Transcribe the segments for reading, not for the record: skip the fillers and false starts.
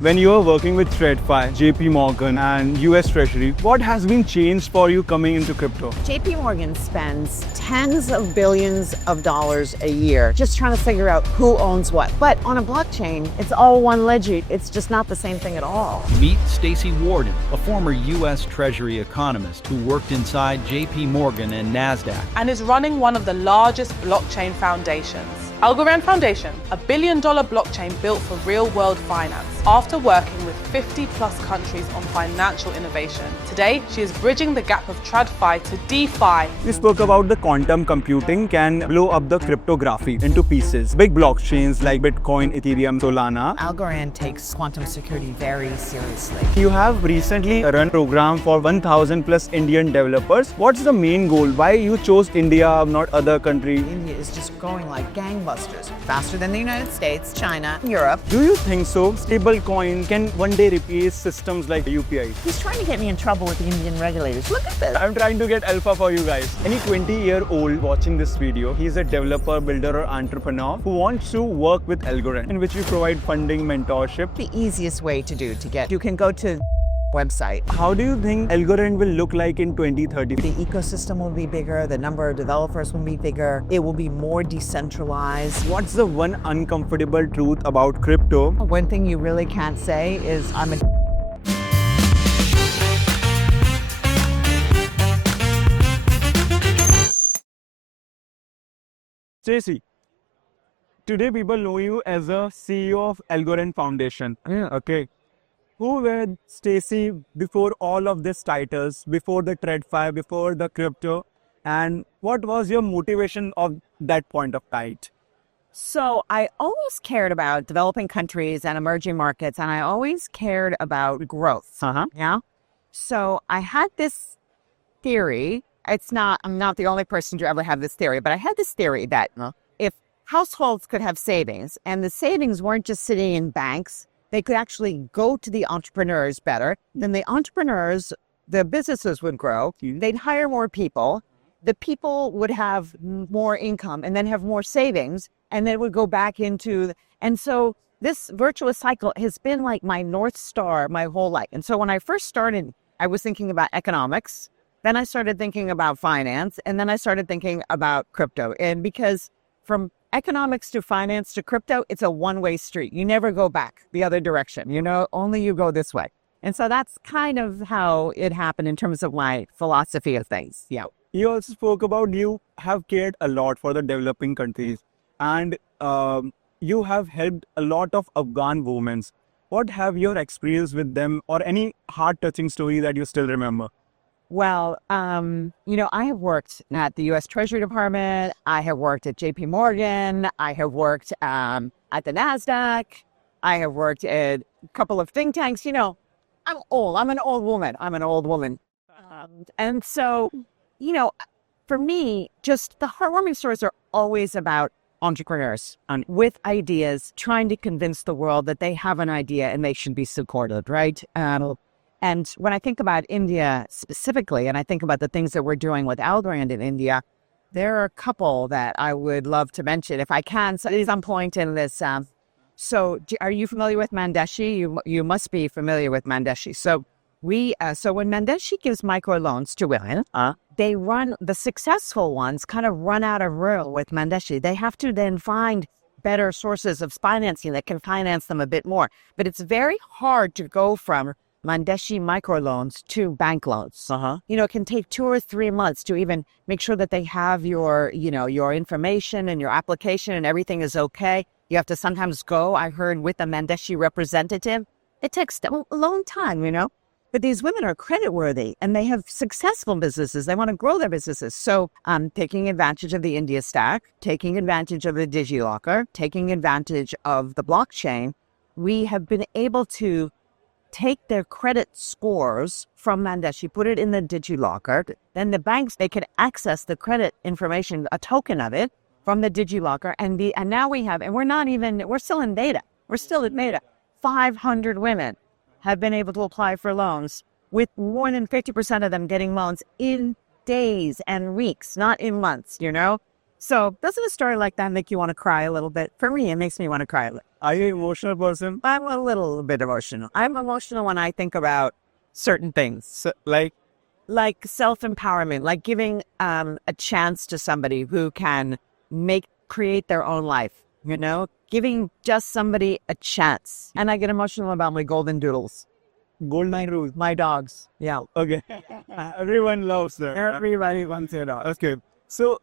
When you are working with TradFi, JPMorgan and US Treasury, what has been changed for you coming into crypto? JPMorgan spends tens of billions of dollars a year just trying to figure out who owns what. But on a blockchain, it's all one ledger. It's just not the same thing at all. Meet Staci Warden, a former US Treasury economist who worked inside JPMorgan and Nasdaq. And is running one of the largest blockchain foundations. Algorand Foundation, a billion-dollar blockchain built for real-world finance. After working with 50-plus countries on financial innovation, today she is bridging the gap of TradFi to DeFi. We spoke about the quantum computing can blow up the cryptography into pieces. Big blockchains like Bitcoin, Ethereum, Solana. Algorand takes quantum security very seriously. You have recently run a program for 1,000 plus Indian developers. What's the main goal? Why you chose India, not other country? India is just growing like gangbusters, faster than the United States, China, Europe. Do you think so? Stablecoin can one day replace systems like UPI? He's trying to get me in trouble with the Indian regulators. Look at this. I'm trying to get alpha for you guys. Any 20-year-old watching this video, he's a developer, builder or entrepreneur who wants to work with Algorand, in which we provide funding, mentorship. The easiest way to get, you can go to website. How do you think Algorand will look like in 2030? The ecosystem will be bigger, the number of developers will be bigger, it will be more decentralized. What's the one uncomfortable truth about crypto? One thing you really can't say is I'm a Staci, today people know you as a CEO of Algorand Foundation. Okay. Who were Staci before all of these titles, before the TradFi, before the crypto, and what was your motivation of that point of time? So I always cared about developing countries and emerging markets, and I always cared about growth. Yeah. So I had this theory. I'm not the only person to ever have this theory, but I had this theory that if households could have savings, and the savings weren't just sitting in banks, they could actually go to the entrepreneurs better. Then the entrepreneurs, the businesses would grow. They'd hire more people. The people would have more income and then have more savings, and then it would go back into, and so this virtuous cycle has been like my North Star my whole life. And so when I first started, I was thinking about economics. Then I started thinking about finance, and then I started thinking about crypto. And because from economics to finance to crypto, it's a one-way street. You never go back the other direction, only you go this way. And so that's kind of how it happened in terms of my philosophy of things. Yeah. You also spoke about you have cared a lot for the developing countries, and you have helped a lot of Afghan women. What have your experience with them, or any heart-touching story that you still remember? Well, I have worked at the US Treasury Department. I have worked at JPMorgan. I have worked at the Nasdaq. I have worked at a couple of think tanks. I'm old. I'm an old woman. And so, for me, just the heartwarming stories are always about entrepreneurs with ideas, trying to convince the world that they have an idea and they should be supported, right? And when I think about India specifically, and I think about the things that we're doing with Algorand in India, there are a couple that I would love to mention if I can. So at some point in this, are you familiar with Mandeshi? You must be familiar with Mandeshi. So when Mandeshi gives microloans to women, they run, the successful ones kind of run out of room with Mandeshi. They have to then find better sources of financing that can finance them a bit more. But it's very hard to go from Mandeshi microloans to bank loans. It can take 2 or 3 months to even make sure that they have your information and your application and everything is okay. You have to sometimes go, I heard, with a Mandeshi representative. It takes a long time, But these women are creditworthy and they have successful businesses. They want to grow their businesses. So taking advantage of the India stack, taking advantage of the DigiLocker, taking advantage of the blockchain, we have been able to take their credit scores from Mandeshi, put it in the DigiLocker. Then the banks, they could access the credit information, a token of it, from the DigiLocker. And now we have, and we're still in beta. 500 women have been able to apply for loans, with more than 50% of them getting loans in days and weeks, not in months, So doesn't a story like that make you want to cry a little bit? For me, it makes me want to cry a little. Are you an emotional person? I'm a little bit emotional. I'm emotional when I think about certain things. So, Like self-empowerment, like giving a chance to somebody who can create their own life, giving just somebody a chance. And I get emotional about my golden doodles, golden rules. my dogs. Yeah. Okay. Everyone loves them. Everybody wants their dog. Okay. So,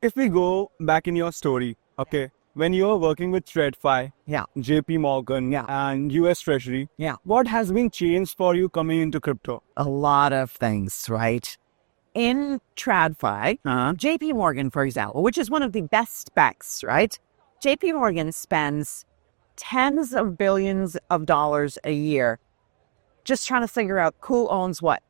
if we go back in your story, okay, when you were working with TradFi, Yeah. JPMorgan, Yeah. and US Treasury, Yeah. what has been changed for you coming into crypto? A lot of things, right? In TradFi, JPMorgan, for example, which is one of the best bets, right? JPMorgan spends tens of billions of dollars a year just trying to figure out who owns what.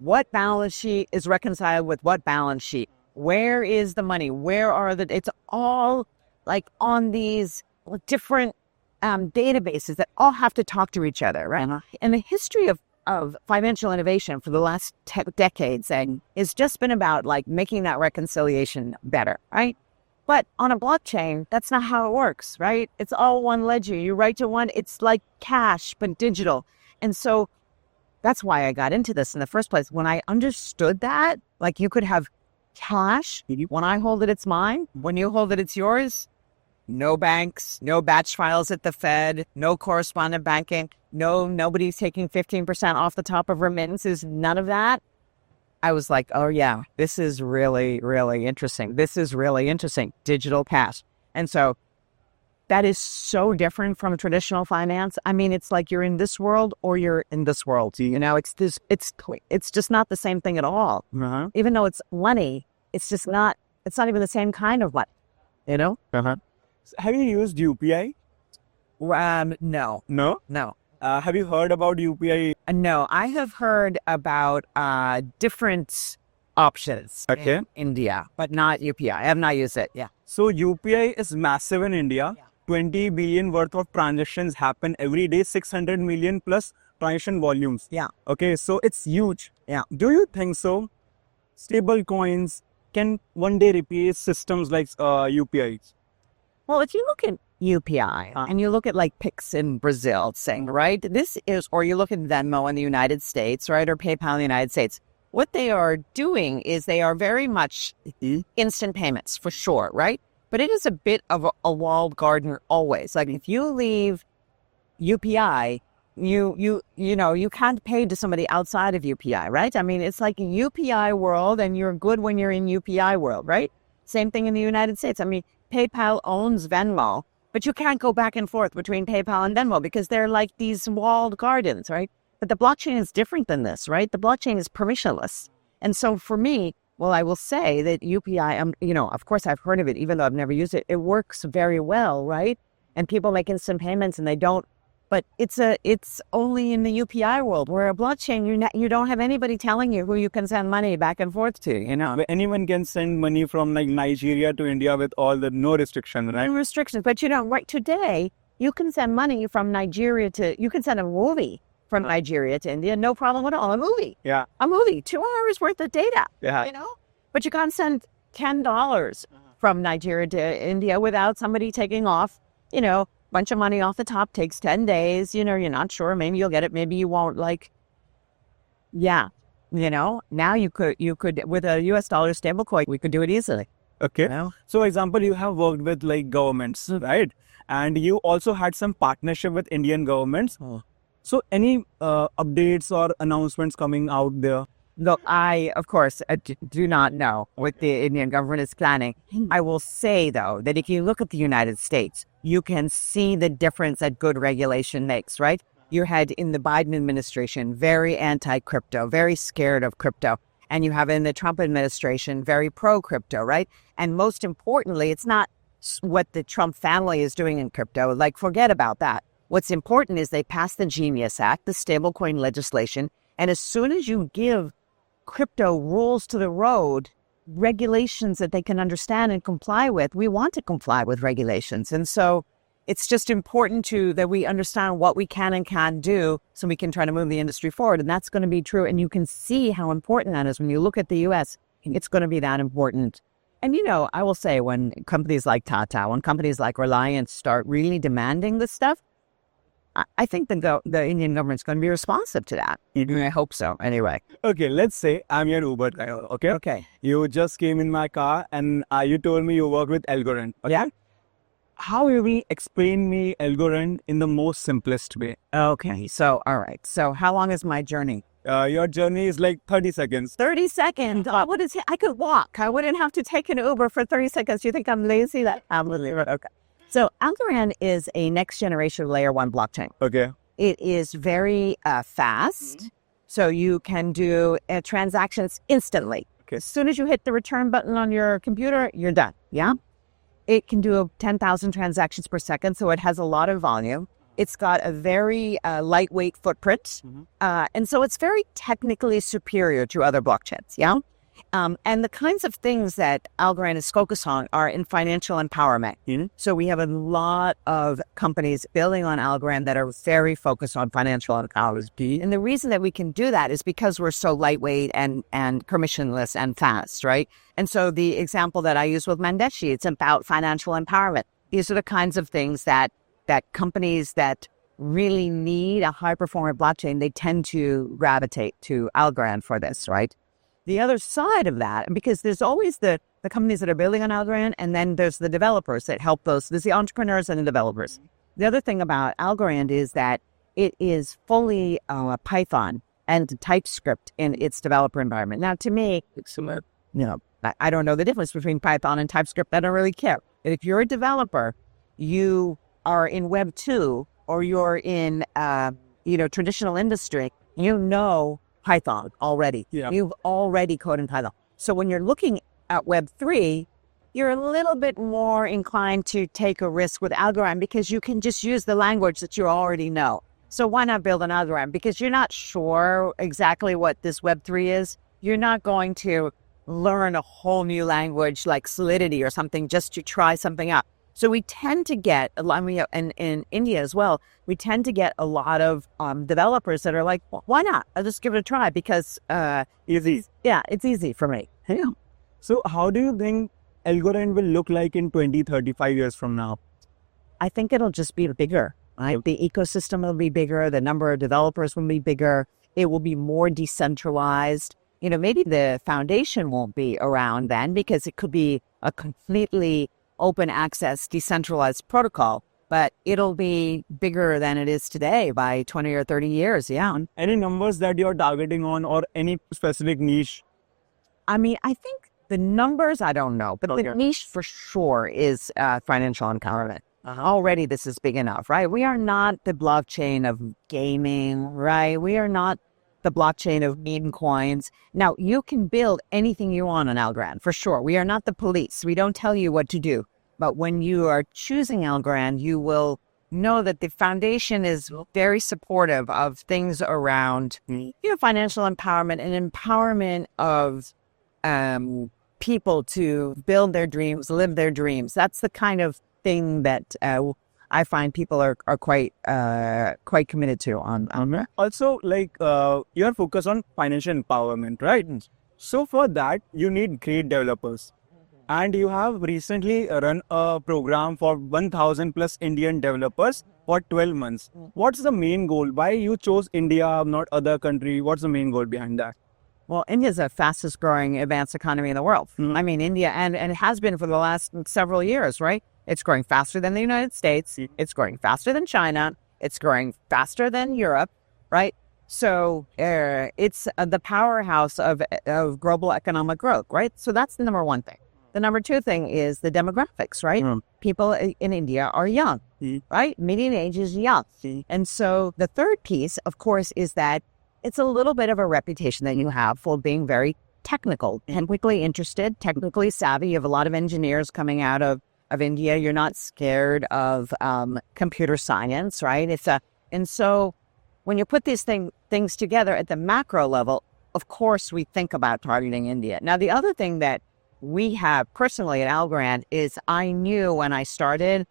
What balance sheet is reconciled with what balance sheet? Where is the money? It's all like on these different databases that all have to talk to each other, right? And the history of financial innovation for the last decades has just been about like making that reconciliation better, right? But on a blockchain, that's not how it works, right? It's all one ledger. You write to one, it's like cash, but digital. And so that's why I got into this in the first place. When I understood that, like you could have cash, when I hold it, it's mine. When you hold it, it's yours. No banks, no batch files at the Fed, no correspondent banking, nobody's taking 15% off the top of remittances, none of that. I was like, oh yeah, this is really, really interesting. This is really interesting. Digital cash. And so that is so different from traditional finance. I mean, it's like you're in this world or you're in this world. It's just not the same thing at all. Even though it's money, it's not even the same kind of money, Have you used UPI? No. No? Have you heard about UPI? No, I have heard about different options Okay. in India, but not UPI. I have not used it. Yeah. So UPI is massive in India. 20 billion worth of transactions happen every day, 600 million plus transaction volumes. Yeah. Okay, so it's huge. Yeah. Do you think so? Stable coins can one day replace systems like UPIs? Well, if you look at UPI and you look at like Pix in Brazil, saying, right, or you look at Venmo in the United States, right, or PayPal in the United States, what they are doing is they are very much instant payments for sure, right? But it is a bit of a walled garden always. Like if you leave UPI, you can't pay to somebody outside of UPI, right? I mean, it's like a UPI world and you're good when you're in UPI world, right? Same thing in the United States. I mean, PayPal owns Venmo, but you can't go back and forth between PayPal and Venmo because they're like these walled gardens, right? But the blockchain is different than this, right? The blockchain is permissionless. And so for me, well, I will say that UPI, of course I've heard of it, even though I've never used it. It works very well, right? And people make instant payments and they don't, but it's only in the UPI world, where a blockchain, you don't have anybody telling you who you can send money back and forth to, But anyone can send money from like Nigeria to India with no restrictions, right? No restrictions, but right today, you can send money from Nigeria you can send a movie from Nigeria to India, no problem at all. A movie. Yeah. A movie, 2 hours worth of data. Yeah. But you can't send $10 from Nigeria to India without somebody taking off, bunch of money off the top, takes 10 days, you're not sure, maybe you'll get it, maybe you won't, now you could with a US dollar stablecoin, we could do it easily. Okay. So example, you have worked with like governments, right? And you also had some partnership with Indian governments. So any updates or announcements coming out there? Look, I, of course, do not know what the Indian government is planning. I will say, though, that if you look at the United States, you can see the difference that good regulation makes, right? You had in the Biden administration, very anti-crypto, very scared of crypto. And you have in the Trump administration, very pro-crypto, right? And most importantly, it's not what the Trump family is doing in crypto. Forget about that. What's important is they passed the Genius Act, the stablecoin legislation. And as soon as you give crypto rules to the road, regulations that they can understand and comply with, we want to comply with regulations. And so it's just important that we understand what we can and can't do so we can try to move the industry forward. And that's going to be true. And you can see how important that is when you look at the US. It's going to be that important And, I will say when companies like Tata, when companies like Reliance start really demanding this stuff, I think the Indian government's going to be responsive to that. I hope so. Anyway. Okay, let's say I'm your Uber driver, okay? Okay. You just came in my car and you told me you work with Algorand. Okay? Yeah. How you will explain me Algorand in the most simplest way? Okay. So, all right. So how long is my journey? Your journey is like 30 seconds. 30 seconds. What is it? I could walk. I wouldn't have to take an Uber for 30 seconds. You think I'm lazy? I'm lazy. Okay. So Algorand is a next generation layer 1 blockchain. Okay. It is very fast. So you can do transactions instantly. Okay. As soon as you hit the return button on your computer, you're done. Yeah. It can do 10,000 transactions per second. So it has a lot of volume. It's got a very lightweight footprint. And so it's very technically superior to other blockchains. Yeah. And the kinds of things that Algorand is focused on are in financial empowerment. So we have a lot of companies building on Algorand that are very focused on financial empowerment. And the reason that we can do that is because we're so lightweight and permissionless and fast, right? And so the example that I use with Mandeshi, it's about financial empowerment. These are the kinds of things that companies that really need a high-performing blockchain, they tend to gravitate to Algorand for this, right? The other side of that, because there's always the companies that are building on Algorand, and then there's the developers that help those. There's the entrepreneurs and the developers. The other thing about Algorand is that it is fully Python and TypeScript in its developer environment. Now, to me, I don't know the difference between Python and TypeScript. I don't really care. But if you're a developer, you are in Web 2 or you're in, traditional industry, Python already. Yeah. You've already coded in Python. So when you're looking at Web 3, you're a little bit more inclined to take a risk with Algorand because you can just use the language that you already know. So why not build an Algorand? Because you're not sure exactly what this Web 3 is. You're not going to learn a whole new language like Solidity or something just to try something out. So we tend to get, and in India as well, we tend to get a lot of developers that are like, well, why not? I'll just give it a try because Easy. Yeah, it's easy for me. Yeah. So how do you think Algorand will look like in 20, 35 years from now? I think it'll just be bigger, right? The ecosystem will be bigger. The number of developers will be bigger. It will be more decentralized. Maybe the foundation won't be around then because it could be a completely open access, decentralized protocol, but it'll be bigger than it is today by 20 or 30 years. Yeah. Any numbers that you're targeting on or any specific niche? I think the numbers, I don't know, but the niche for sure is financial empowerment. Already this is big enough, right? We are not the blockchain of gaming, right? We are not the blockchain of meme coins. Now, you can build anything you want on Algorand, for sure. We are not the police. We don't tell you what to do. But when you are choosing Algorand, you will know that the foundation is very supportive of things around financial empowerment and empowerment of people to build their dreams, live their dreams. That's the kind of thing that I find people are quite committed to on Algorand. Also, you are focused on financial empowerment, right? So for that, you need great developers. And you have recently run a program for 1,000 plus Indian developers for 12 months. What's the main goal? Why you chose India, not other country? What's the main goal behind that? Well, India is the fastest growing advanced economy in the world. I mean, India, and it has been for the last several years, right? It's growing faster than the United States. It's growing faster than China. It's growing faster than Europe, right? So it's the powerhouse of global economic growth, right? So that's the number one thing. The number two thing is the demographics, right? People in India are young, right? Median age is young. And so the third piece, of course, is that it's a little bit of a reputation that you have for being very technical, technically interested, technically savvy. You have a lot of engineers coming out of India. You're not scared of computer science, right? And so when you put these things together at the macro level, of course, we think about targeting India. Now, the other thing that we have personally at Algorand is I knew when I started,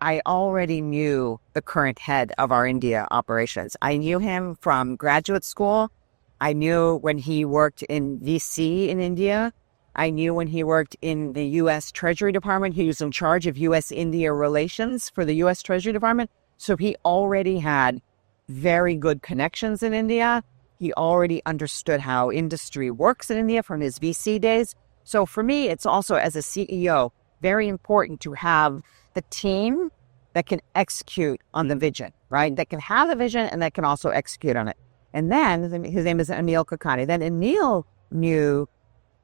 I already knew the current head of our India operations. I knew him from graduate school. I knew when he worked in VC in India. I knew when he worked in the U.S. Treasury Department. He was in charge of U.S.-India relations for the U.S. Treasury Department. So he already had very good connections in India. He already understood how industry works in India from his VC days. So for me, it's also, as a CEO, very important to have the team that can execute on the vision, right? That can have the vision and that can also execute on it. And then his name is Anil Kakani. Then Anil knew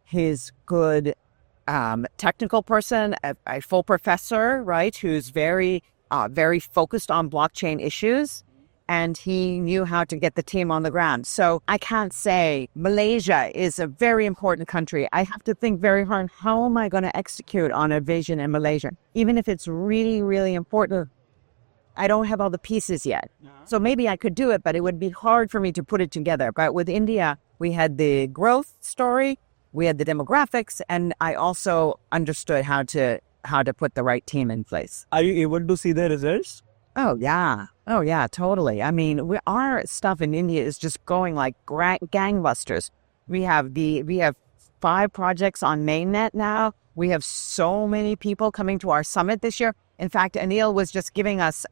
his good technical person, a full professor, right, who's very focused on blockchain issues, and he knew how to get the team on the ground. So I can't say Malaysia is a very important country. I have to think very hard, how am I going to execute on a vision in Malaysia? Even if it's really, really important, I don't have all the pieces yet. So maybe I could do it, but it would be hard for me to put it together. But with India, we had the growth story, we had the demographics, and I also understood how to put the right team in place. Are you able to see the results? Oh yeah, totally. I mean, our stuff in India is just going like gangbusters. We have 5 projects on mainnet now. We have so many people coming to our summit this year. In fact, Anil was just giving us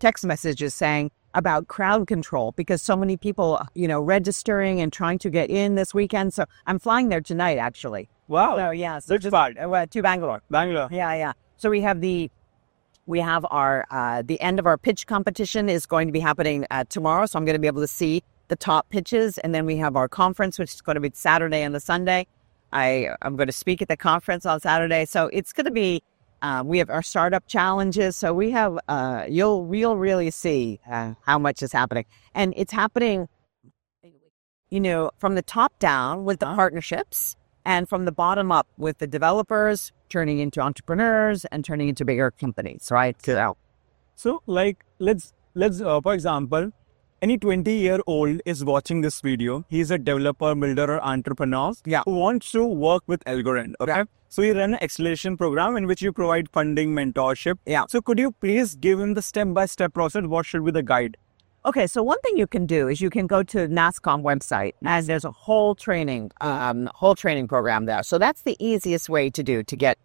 text messages saying about crowd control, because so many people, registering and trying to get in this weekend. So I'm flying there tonight, actually. Wow. So yeah, Which part? to Bangalore. Bangalore. Yeah. So we have our the end of our pitch competition is going to be happening tomorrow. So I'm going to be able to see the top pitches, and then we have our conference, which is going to be Saturday and the Sunday. I'm going to speak at the conference on Saturday. So it's going to be. We have our startup challenges. So we have, you'll really see how much is happening. And it's happening, from the top down with the partnerships, and from the bottom up with the developers turning into entrepreneurs and turning into bigger companies, right? So like, let's for example, any 20-year-old is watching this video. He's a developer, builder, or entrepreneur who wants to work with Algorand. Okay. Yeah. So you run an acceleration program in which you provide funding, mentorship. Yeah. So could you please give him the step-by-step process? What should be the guide? Okay, so one thing you can do is you can go to NASCOM website, and there's a whole training program there. So that's the easiest way to get.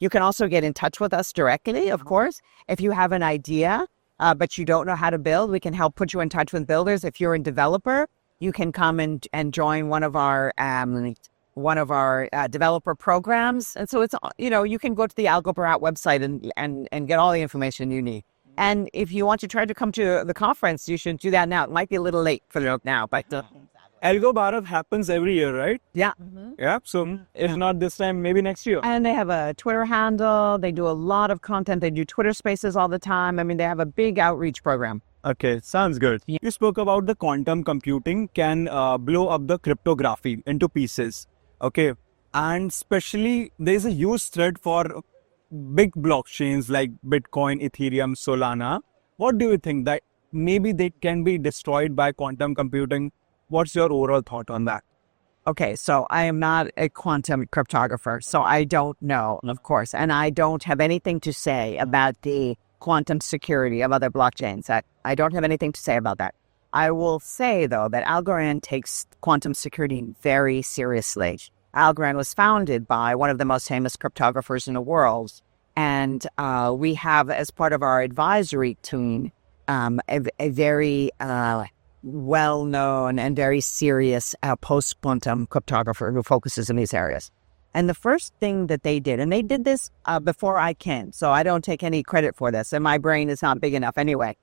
You can also get in touch with us directly, of course. If you have an idea, but you don't know how to build, we can help put you in touch with builders. If you're a developer, you can come and join one of our developer programs. And so it's, you can go to the Algorand website and get all the information you need. And if you want to try to come to the conference, you should do that now. It might be a little late for now, but Algo Bharat happens every year, right? Yeah. Yeah. So if not this time, maybe next year. And they have a Twitter handle. They do a lot of content. They do Twitter spaces all the time. I mean, they have a big outreach program. Okay, sounds good. Yeah. You spoke about the quantum computing can blow up the cryptography into pieces. Okay. And especially there's a huge threat for big blockchains like Bitcoin, Ethereum, Solana. What do you think that maybe they can be destroyed by quantum computing? What's your overall thought on that? Okay, so I am not a quantum cryptographer, so I don't know, of course, and I don't have anything to say about the quantum security of other blockchains. I don't have anything to say about that. I will say, though, that Algorand takes quantum security very seriously. Algorand was founded by one of the most famous cryptographers in the world, and we have, as part of our advisory team, a very well-known and very serious post-quantum cryptographer who focuses in these areas. And the first thing that they did, and they did this before I came, so I don't take any credit for this, and my brain is not big enough anyway.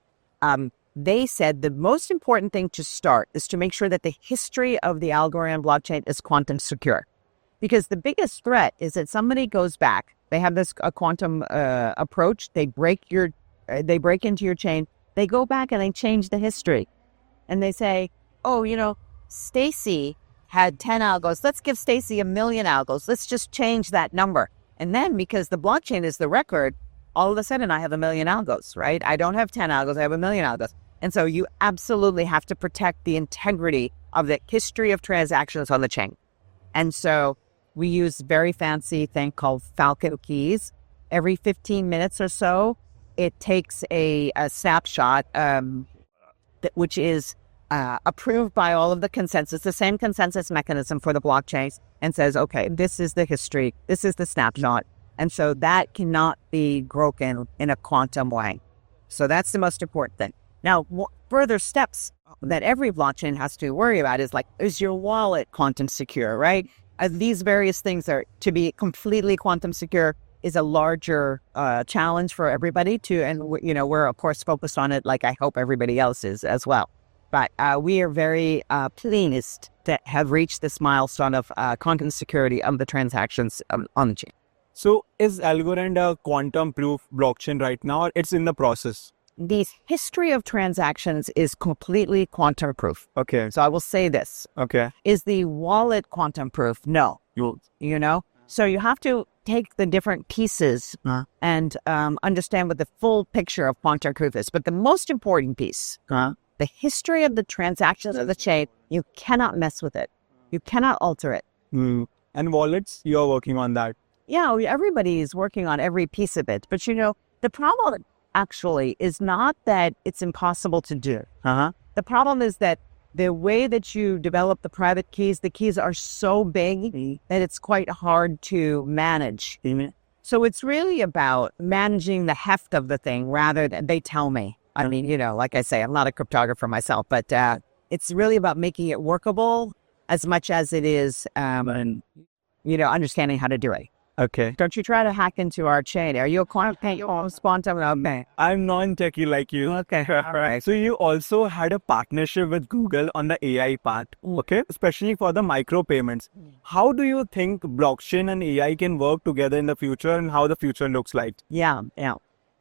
They said the most important thing to start is to make sure that the history of the Algorand blockchain is quantum secure. Because the biggest threat is that somebody goes back, they have this quantum approach, they break into your chain, they go back and they change the history. And they say, oh, Staci had 10 algos. Let's give Staci 1 million algos. Let's just change that number. And then because the blockchain is the record, all of a sudden I have 1 million algos, right? I don't have 10 algos, I have 1 million algos. And so you absolutely have to protect the integrity of the history of transactions on the chain. And so we use very fancy thing called Falcon keys. Every 15 minutes or so, it takes a snapshot, which is approved by all of the consensus, the same consensus mechanism for the blockchains, and says, okay, this is the history, this is the snapshot. And so that cannot be broken in a quantum way. So that's the most important thing. Now, further steps that every blockchain has to worry about is like, is your wallet quantum secure, right? These various things are to be completely quantum secure is a larger challenge for everybody to, and we're of course focused on it like I hope everybody else is as well. But we are very pleased to have reached this milestone of quantum security of the transactions on the chain. So is Algorand a quantum-proof blockchain right now, or it's in the process? The history of transactions is completely quantum proof. Okay. So I will say this. Okay. Is the wallet quantum proof? No. So you have to take the different pieces and understand what the full picture of quantum proof is. But the most important piece, the history of the transactions of the chain, you cannot mess with it. You cannot alter it. And wallets, you're working on that. Yeah, everybody is working on every piece of it. But the problem actually is not that it's impossible to do. The problem is that the way that you develop the private keys, the keys are so big that it's quite hard to manage. So it's really about managing the heft of the thing rather than they tell me. I mean, like I say, I'm not a cryptographer myself, but it's really about making it workable as much as it is, understanding how to do it. Okay. Don't you try to hack into our chain. Are you a quantum? Okay. I'm non-techie like you. Okay. All right. So you also had a partnership with Google on the AI part, okay? Especially for the micro payments. How do you think blockchain and AI can work together in the future, and how the future looks like? Yeah.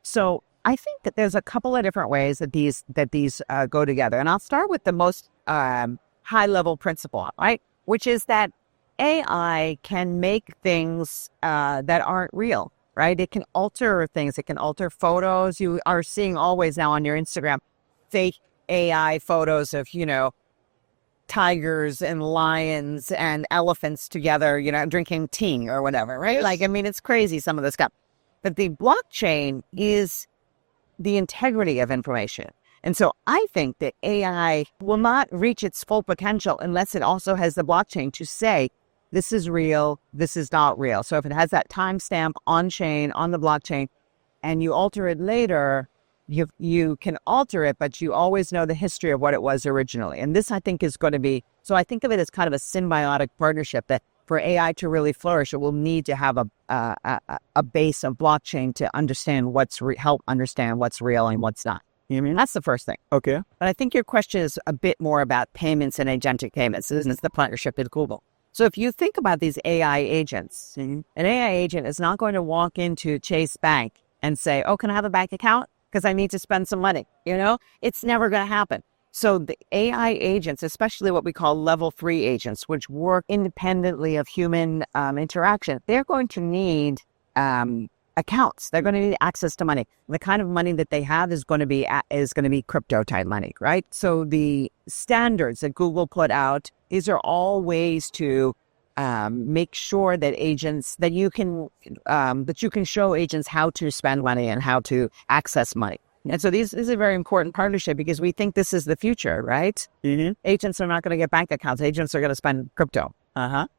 So I think that there's a couple of different ways that these go together. And I'll start with the most high-level principle, right? Which is that AI can make things that aren't real, right? It can alter things. It can alter photos. You are seeing always now on your Instagram fake AI photos of, tigers and lions and elephants together, drinking tea or whatever, right? Like, I mean, it's crazy, some of this stuff. But the blockchain is the integrity of information. And so I think that AI will not reach its full potential unless it also has the blockchain to say, this is real, this is not real. So if it has that timestamp on chain, on the blockchain, and you alter it later, you can alter it, but you always know the history of what it was originally. And this, I think, is going to be, so I think of it as kind of a symbiotic partnership that for AI to really flourish, it will need to have a base of blockchain to understand help understand what's real and what's not. That's the first thing. Okay. But I think your question is a bit more about payments and agentic payments. This is the partnership with Google. So if you think about these AI agents, an AI agent is not going to walk into Chase Bank and say, oh, can I have a bank account? Because I need to spend some money. It's never going to happen. So the AI agents, especially what we call level 3 agents, which work independently of human interaction, they're going to need accounts. They're going to need access to money. The kind of money that they have is going to be crypto type money, right? So the standards that Google put out, these are all ways to make sure that you can show agents how to spend money and how to access money. And so this is a very important partnership because we think this is the future, right? Agents are not going to get bank accounts. Agents are going to spend crypto.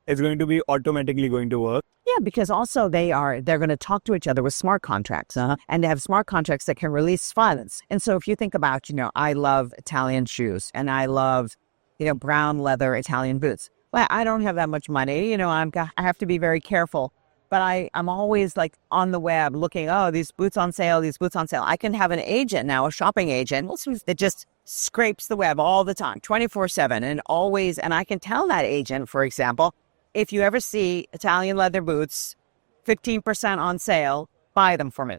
It's going to be automatically going to work. Yeah, because also they're going to talk to each other with smart contracts, and they have smart contracts that can release funds. And so if you think about, I love Italian shoes and I love, brown leather Italian boots. Well, I don't have that much money. I have to be very careful. But I'm always like on the web looking, these boots on sale, I can have an agent now, a shopping agent that just scrapes the web all the time, 24/7 and always. And I can tell that agent, for example, if you ever see Italian leather boots, 15% on sale, buy them for me,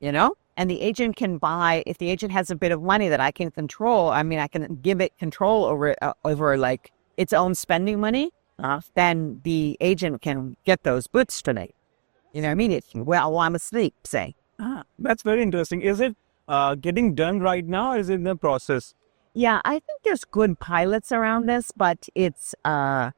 And the agent can buy, if the agent has a bit of money that I can control, I can give it control over like its own spending money. Then the agent can get those boots to me. While I'm asleep, say. That's very interesting. Is it getting done right now, or is it in the process? Yeah, I think there's good pilots around this, but it's, the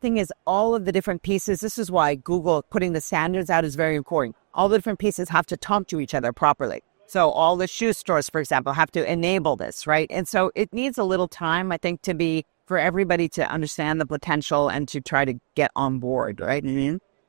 thing is all of the different pieces, this is why Google putting the standards out is very important. All the different pieces have to talk to each other properly. So all the shoe stores, for example, have to enable this, right? And so it needs a little time, I think, for everybody to understand the potential and to try to get on board, right?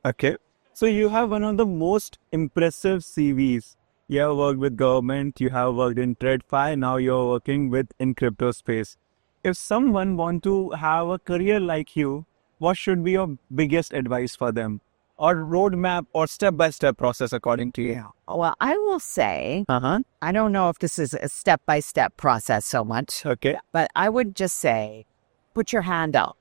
Okay. So you have one of the most impressive CVs. You have worked with government, you have worked in TradFi, now you're working in crypto space. If someone want to have a career like you, what should be your biggest advice for them? Or roadmap or step-by-step process according to you? Well, I will say, I don't know if this is a step-by-step process so much, Okay. but I would just say, put your hand out,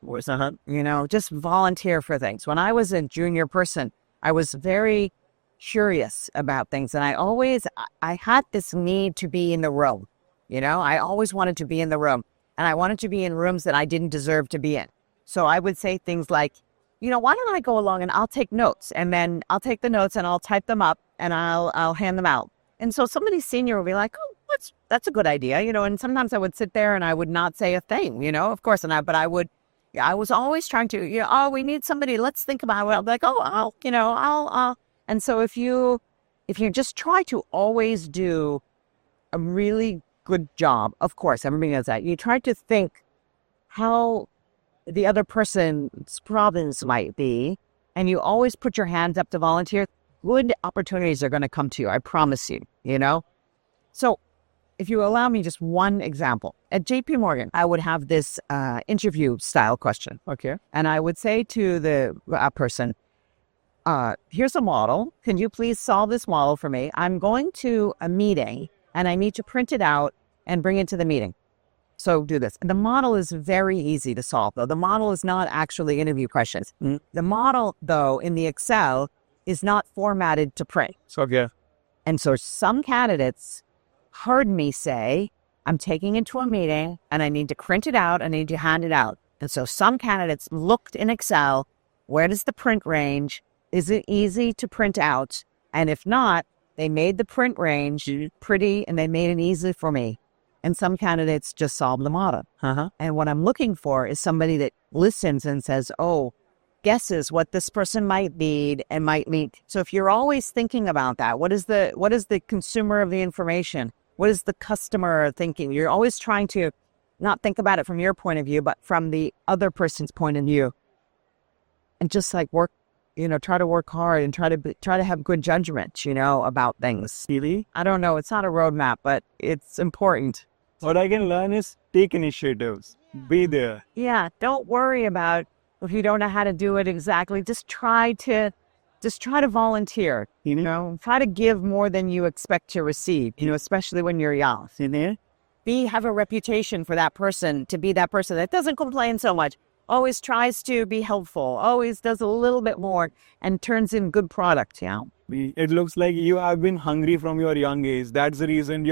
just volunteer for things. When I was a junior person, I was very curious about things. And I had this need to be in the room. I always wanted to be in the room. And I wanted to be in rooms that I didn't deserve to be in. So I would say things like, why don't I go along and I'll take notes, and then I'll take the notes and I'll type them up and I'll hand them out. And so somebody senior would be like, oh, that's a good idea, and sometimes I would sit there and I would not say a thing, of course. But I was always trying to, oh, we need somebody, let's think about it. I'm like, oh, I'll. And so if you just try to always do a really good job, of course, everybody knows that. You try to think how the other person's problems might be, and you always put your hands up to volunteer, good opportunities are going to come to you. I promise you, So if you allow me just one example, at JPMorgan, I would have this interview style question. Okay. And I would say to the person, here's a model. Can you please solve this model for me? I'm going to a meeting and I need to print it out and bring it to the meeting. So do this. The model is very easy to solve, though. The model is not actually interview questions. The model, though, in the Excel is not formatted to print. Okay. And so some candidates heard me say, I'm taking it to a meeting and I need to print it out. I need to hand it out. And so some candidates looked in Excel, where does the print range? Is it easy to print out? And if not, they made the print range pretty and they made it easy for me. And some candidates just solve the model. And what I'm looking for is somebody that listens and says, oh, guesses what this person might need and might need. So if you're always thinking about that, what is the consumer of the information? What is the customer thinking? You're always trying to not think about it from your point of view, but from the other person's point of view. And just like work, try to work hard and try to have good judgment, about things. Really? I don't know. It's not a roadmap, but it's important. What I can learn is take initiatives. Be there. Yeah. Don't worry about if you don't know how to do it exactly. Just try to volunteer, try to give more than you expect to receive, especially when you're young. Have a reputation for that person, to be that person that doesn't complain so much, always tries to be helpful, always does a little bit more and turns in good product. It looks like you have been hungry from your young age. That's the reason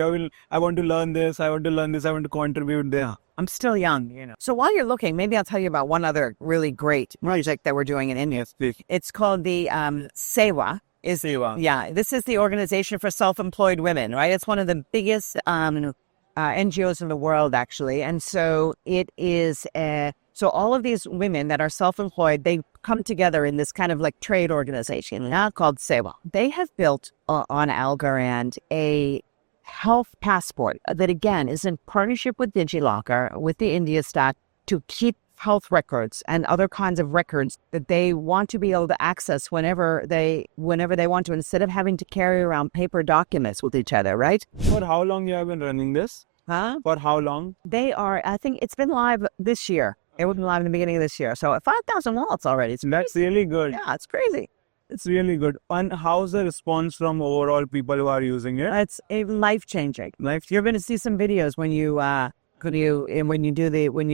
I want to learn this, I want to contribute there. I'm still young, So while you're looking, maybe I'll tell you about one other really great project that we're doing in India. It's called the SEWA. SEWA. Yeah, this is the Organization for Self-Employed Women, right? It's one of the biggest NGOs in the world, actually. And so it is, so all of these women that are self-employed, they come together in this kind of like trade organization called SEWA. They have built on Algorand a health passport that, again, is in partnership with DigiLocker, with the India Stack, to keep health records and other kinds of records that they want to be able to access whenever they want to, instead of having to carry around paper documents with each other, right? For how long you have been running this? For how long? They are, I think it's been live this year. It was live in the beginning of this year. So 5,000 wallets already. That's really good. Yeah, it's crazy. It's really good. And how's the response from overall people who are using it? It's life-changing. You're going to see some videos when you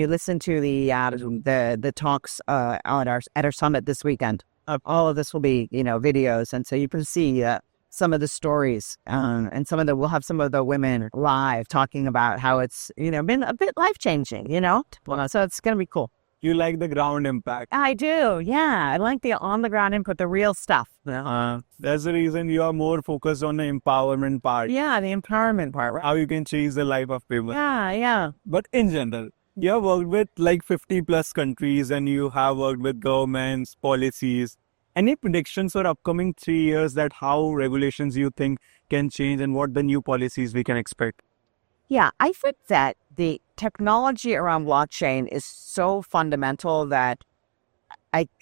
listen to the talks at our summit this weekend. All of this will be videos, and so you can see some of the stories, and we'll have some of the women live talking about how it's been a bit life-changing. So it's going to be cool. You like the ground impact. I do, yeah. I like the on-the-ground input, the real stuff. That's the reason you are more focused on the empowerment part. Yeah, the empowerment part. Right? How you can change the life of people. Yeah. But in general, you have worked with like 50 plus countries and you have worked with governments, policies. Any predictions for upcoming 3 years that how regulations you think can change and what the new policies we can expect? Yeah, I think that the technology around blockchain is so fundamental that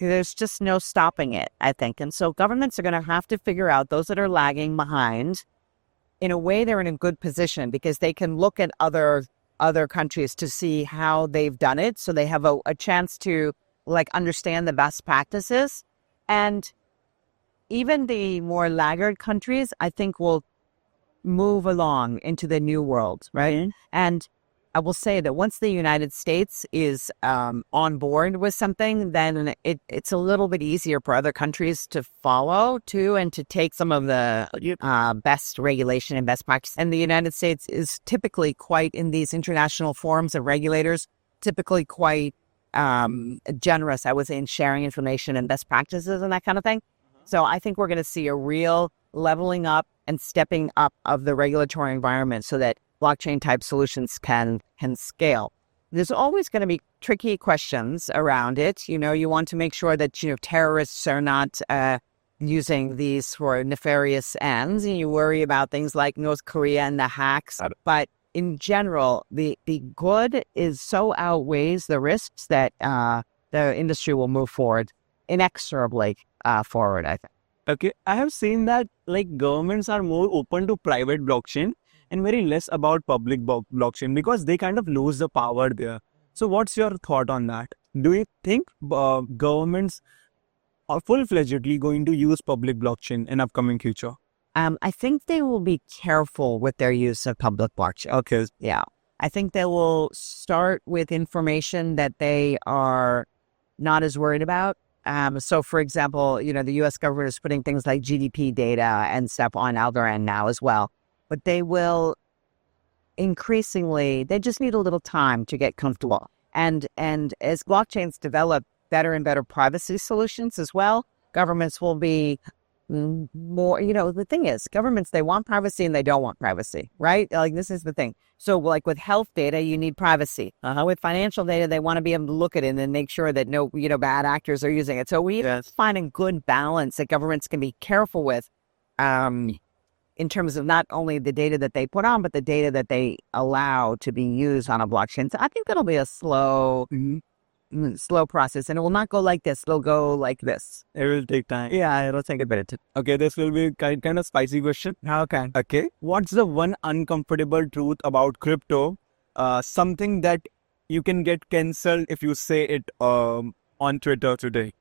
there's just no stopping it, I think. And so governments are going to have to figure out those that are lagging behind. In a way, they're in a good position because they can look at other countries to see how they've done it. So they have a chance to like understand the best practices. And even the more laggard countries, I think, will move along into the new world, right? And I will say that once the United States is on board with something, then it's a little bit easier for other countries to follow too, and to take some of the best regulation and best practice. And the United States is typically quite, in these international forums of regulators, typically quite generous, I would say, in sharing information and best practices and that kind of thing. So I think we're going to see a real leveling up and stepping up of the regulatory environment so that blockchain type solutions can scale. There's always going to be tricky questions around it. You know, you want to make sure that, you know, terrorists are not using these for nefarious ends. And you worry about things like North Korea and the hacks. But in general, the good is so outweighs the risks that the industry will move forward inexorably forward, I think. Okay, I have seen that like governments are more open to private blockchain and very less about public blockchain because they kind of lose the power there. So what's your thought on that? Do you think governments are full-fledgedly going to use public blockchain in upcoming future? I think they will be careful with their use of public blockchain. Okay. Yeah. I think they will start with information that they are not as worried about. So, for example, you know, the U.S. government is putting things like GDP data and stuff on Algorand now as well. But they will increasingly, they just need a little time to get comfortable. And as blockchains develop better and better privacy solutions as well, governments will be more, you know, the thing is, governments, they want privacy and they don't want privacy, right? Like, this is the thing. So, like with health data, you need privacy. With financial data, they want to be able to look at it and make sure that no, you know, bad actors are using it. So we find a good balance that governments can be careful with in terms of not only the data that they put on, but the data that they allow to be used on a blockchain. So I think that'll be a slow process, and it will not go like this. It'll go like this. It will take time. Yeah, it'll take a bit of time. Okay, this will be kind of spicy question. Okay. Okay. What's the one uncomfortable truth about crypto? Something that you can get cancelled if you say it on Twitter today,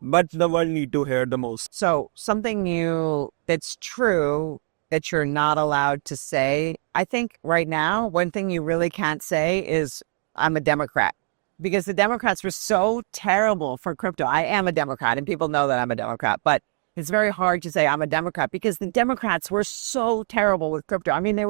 but the world need to hear the most. So something new that's true that you're not allowed to say. I think right now, one thing you really can't say is I'm a Democrat. Because the Democrats were so terrible for crypto. I am a Democrat, and people know that I'm a Democrat, but it's very hard to say I'm a Democrat because the Democrats were so terrible with crypto. I mean, they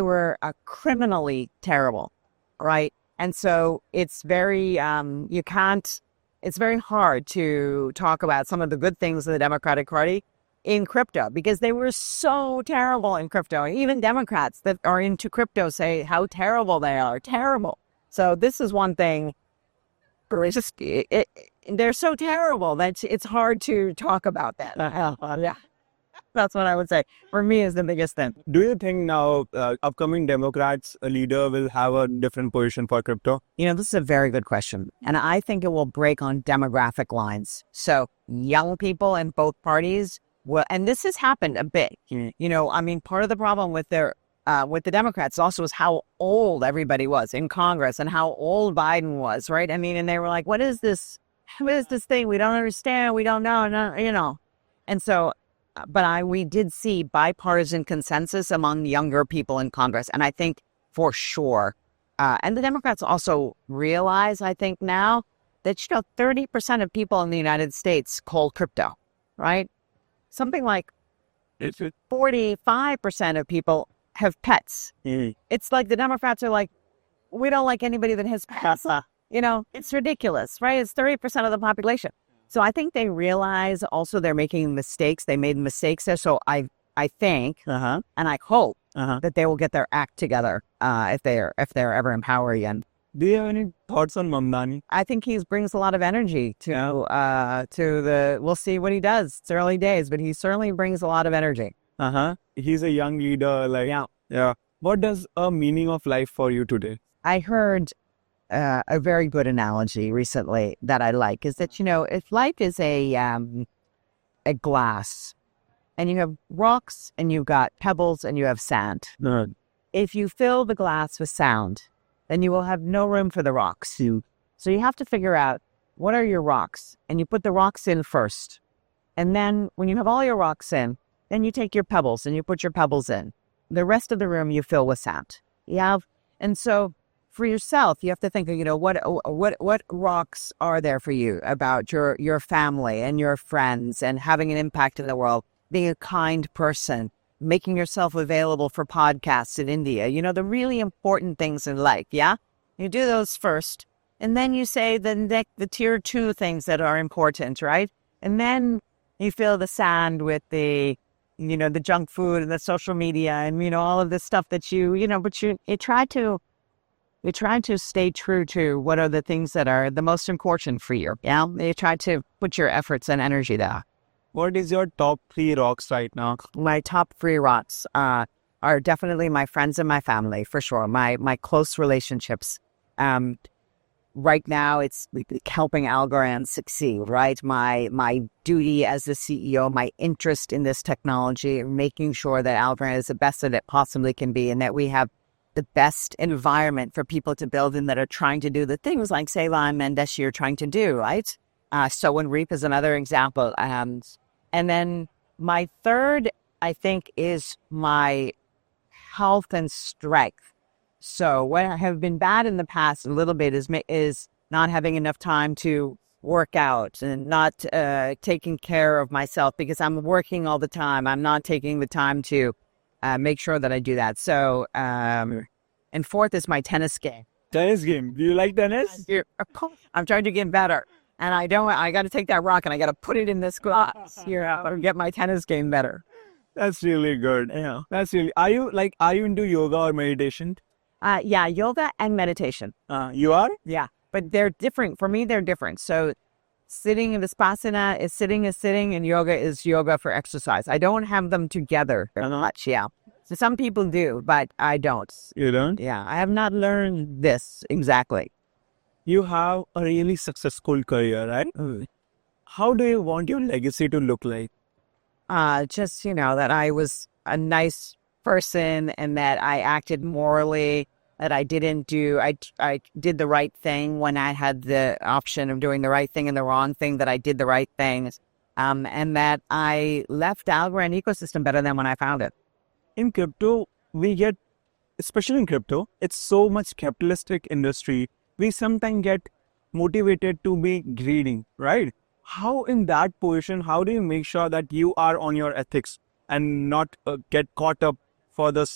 were criminally terrible, right? And so it's very it's very hard to talk about some of the good things of the Democratic Party in crypto because they were so terrible in crypto. Even Democrats that are into crypto say how terrible they are. Terrible. So this is one thing. It's just they're so terrible that it's hard to talk about that. Yeah, that's what I would say. For me, is the biggest thing. Do you think now upcoming Democrats leader will have a different position for crypto? You know, this is a very good question, and I think it will break on demographic lines. So young people in both parties will, and this has happened a bit. You know, I mean, part of the problem with the Democrats also was how old everybody was in Congress and how old Biden was, right? I mean, and they were like, what is this? What is this thing? We don't understand. We don't know, you know. And so, but we did see bipartisan consensus among younger people in Congress. And I think for sure, and the Democrats also realize, I think now, that, you know, 30% of people in the United States call crypto, right? Something like 45% of people have pets. It's like the Democrats are like, we don't like anybody that has pets. You know, it's ridiculous, right? It's 30% of the population. So I think they realize also they're making mistakes. They made mistakes there. So I think, and I hope that they will get their act together if they're ever in power again. Do you have any thoughts on Mamdani? I think he brings a lot of energy to we'll see what he does. It's early days, but he certainly brings a lot of energy. He's a young leader. Like, Yeah. yeah. What does a meaning of life for you today? I heard a very good analogy recently that I like is that, if life is a glass and you have rocks and you've got pebbles and you have sand. No. If you fill the glass with sand, then you will have no room for the rocks. So you have to figure out what are your rocks, and you put the rocks in first. And then when you have all your rocks in, then you take your pebbles and you put your pebbles in. The rest of the room you fill with sand. And so for yourself, you have to think, what rocks are there for you about your family and your friends and having an impact in the world, being a kind person, making yourself available for podcasts in India, the really important things in life. Yeah. You do those first. And then you say the tier 2 things that are important, right? And then you fill the sand with the junk food and the social media and, all of this stuff that but you try to stay true to what are the things that are the most important for you. Yeah. You try to put your efforts and energy there. What is your top 3 rocks right now? My top 3 rocks are definitely my friends and my family, for sure. My close relationships. Right now, it's helping Algorand succeed, right? My duty as the CEO, my interest in this technology, making sure that Algorand is the best that it possibly can be, and that we have the best environment for people to build in that are trying to do the things like Seva and Mendeshi are trying to do, right? Sow and Reap is another example. And then my third, I think, is my health and strength. So what I have been bad in the past a little bit is not having enough time to work out and not taking care of myself because I'm working all the time. I'm not taking the time to make sure that I do that. So, and fourth is my tennis game. Tennis game. Do you like tennis? I'm trying to get better. And I got to take that rock and I got to put it in this glass here and get my tennis game better. That's really good. Yeah. Are you into yoga or meditation? Yeah, yoga and meditation. You are? Yeah, but they're different. For me, they're different. So sitting in Vipassana is sitting, and yoga is yoga for exercise. I don't have them together very much, yeah. So some people do, but I don't. You don't? Yeah, I have not learned this exactly. You have a really successful career, right? How do you want your legacy to look like? Just, that I was a nice person and that I acted morally, that I didn't do, I did the right thing when I had the option of doing the right thing and the wrong thing, that I did the right things, and that I left Algorand ecosystem better than when I found it. In crypto, especially in crypto, it's so much capitalistic industry. We sometimes get motivated to be greedy, right? How in that position, how do you make sure that you are on your ethics and not get caught up for the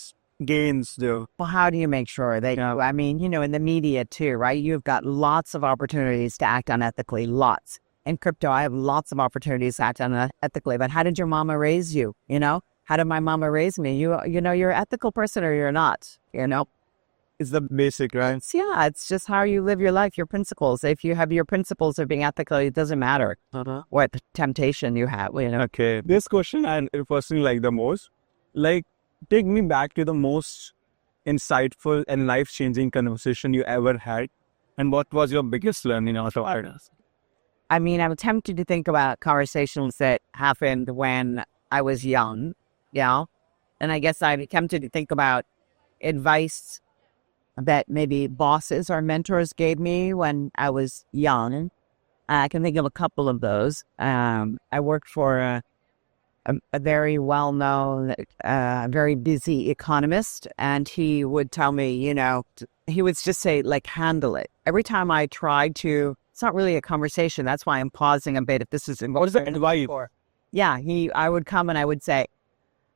gains there? Well, how do you make sure that, I mean, in the media too, right? You've got lots of opportunities to act unethically, lots. In crypto, I have lots of opportunities to act unethically, but how did your mama raise you? How did my mama raise me? You're an ethical person or you're not, It's the basic, right? Yeah, it's just how you live your life, your principles. If you have your principles of being ethical, it doesn't matter what temptation you have, Okay, this question I personally like the most. Take me back to the most insightful and life-changing conversation you ever had. And what was your biggest learning out of it? I mean, I'm tempted to think about conversations that happened when I was young, and I guess I'm tempted to think about advice that maybe bosses or mentors gave me when I was young. I can think of a couple of those. I worked for a very well-known, very busy economist, and he would tell me, he would just say, handle it. Every time I tried to, it's not really a conversation. That's why I'm pausing a bit. If this is what is the advice? Yeah, I would come and I would say,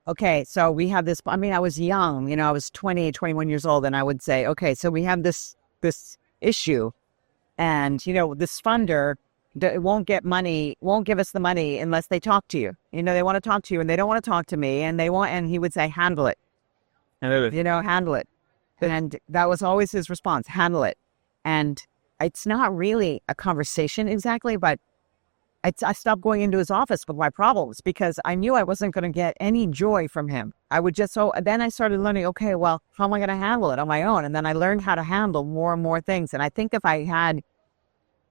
okay, so we have this, I was young, I was 20, 21 years old, and I would say, okay, so we have this issue, and, this funder won't give us the money unless they talk to you. They want to talk to you, and they don't want to talk to me, and he would say, handle it. Handle it. And that was always his response, handle it. And it's not really a conversation exactly, but I stopped going into his office with my problems because I knew I wasn't going to get any joy from him. I would just, so then I started learning, okay, well, how am I going to handle it on my own? And then I learned how to handle more and more things. And I think if I had,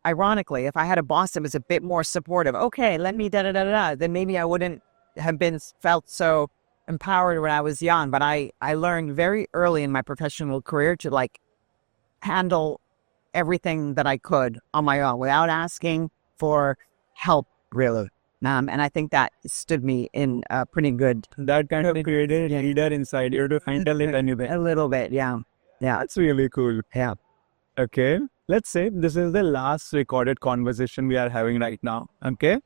ironically, if I had a boss that was a bit more supportive, okay, let me da-da-da-da, then maybe I wouldn't have felt so empowered when I was young. But I learned very early in my professional career to like handle everything that I could on my own without asking for help, really. And I think that stood me in pretty good. That kind of created a leader inside you to handle it anyway. A little bit, yeah. Yeah. That's really cool. Yeah. Okay. Let's say this is the last recorded conversation we are having right now. Okay.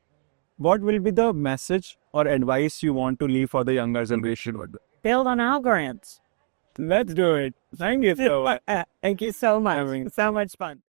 What will be the message or advice you want to leave for the younger generation? Build on Algorand. Let's do it. Thank you so much. Thank you so much. Having- So much fun.